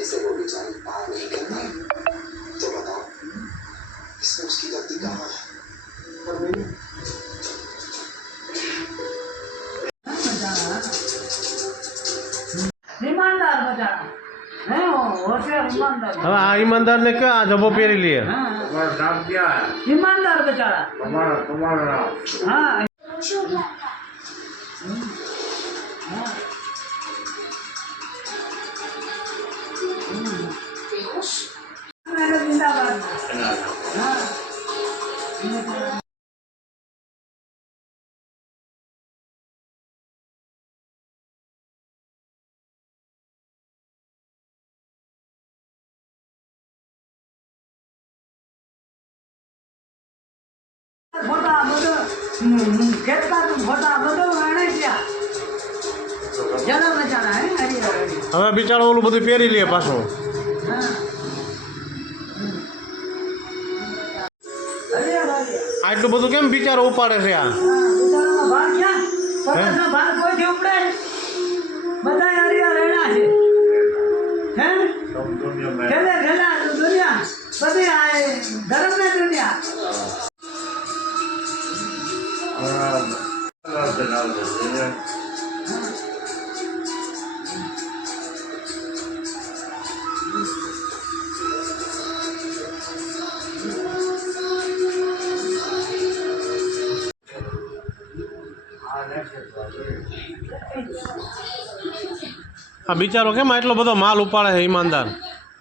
होने से वो बेचारी पार नहीं कर पाई। तो बताओ इसमें उसकी गलती कहाँ है? और मेरी ईमानदार बचाना है वो होशियार ईमानदार। હવે આ ઈમાનદાર ને કે આ જબો પહેરી લે તમારું નામ क्या है? ईमानदार बेचारा। तुम्हारा नाम हाँ मेरे जिंदाबाद। हाँ फोटा बदो खेत का फोटा बदो आने क्या ज्यादा बचाना है। हरी हरी હવે બિચારો ઓલું બધું પહેરી લે પાછો हाँ अरे भाई આટલું બધું કેમ બિચારો ઉપાડે છે આ ઉતારવાનો ભાર ક્યાં? પચાસનો ભાર કોઈથી ઉપડે? બધા હરિયા રહેણા છે હે सब दुनिया में ખેલે ખેલા દુનિયા બધી આ ધર્મ ને દુનિયા। આ બિચારો કેમ આટલો બધો માલ ઉપાડે છે ઈમાનદાર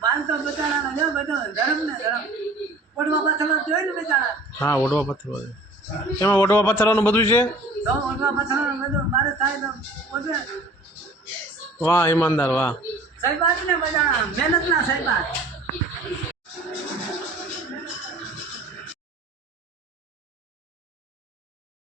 બાલ તો બચારાના જો બધો ધર્મ ને ધર્મ ઓઢવા પાથરવા જોઈ ને બચારા હા ઓઢવા પથ્થર એમાં ઓઢવા પથ્થરવાનું બધું છે તો ઓઢવા પાથરવાનું બધું મારે થાય તો ઓઢે વાહ ઈમાનદાર વાહ સાહેબાત ને બચારા મહેનત ના સાહેબાત।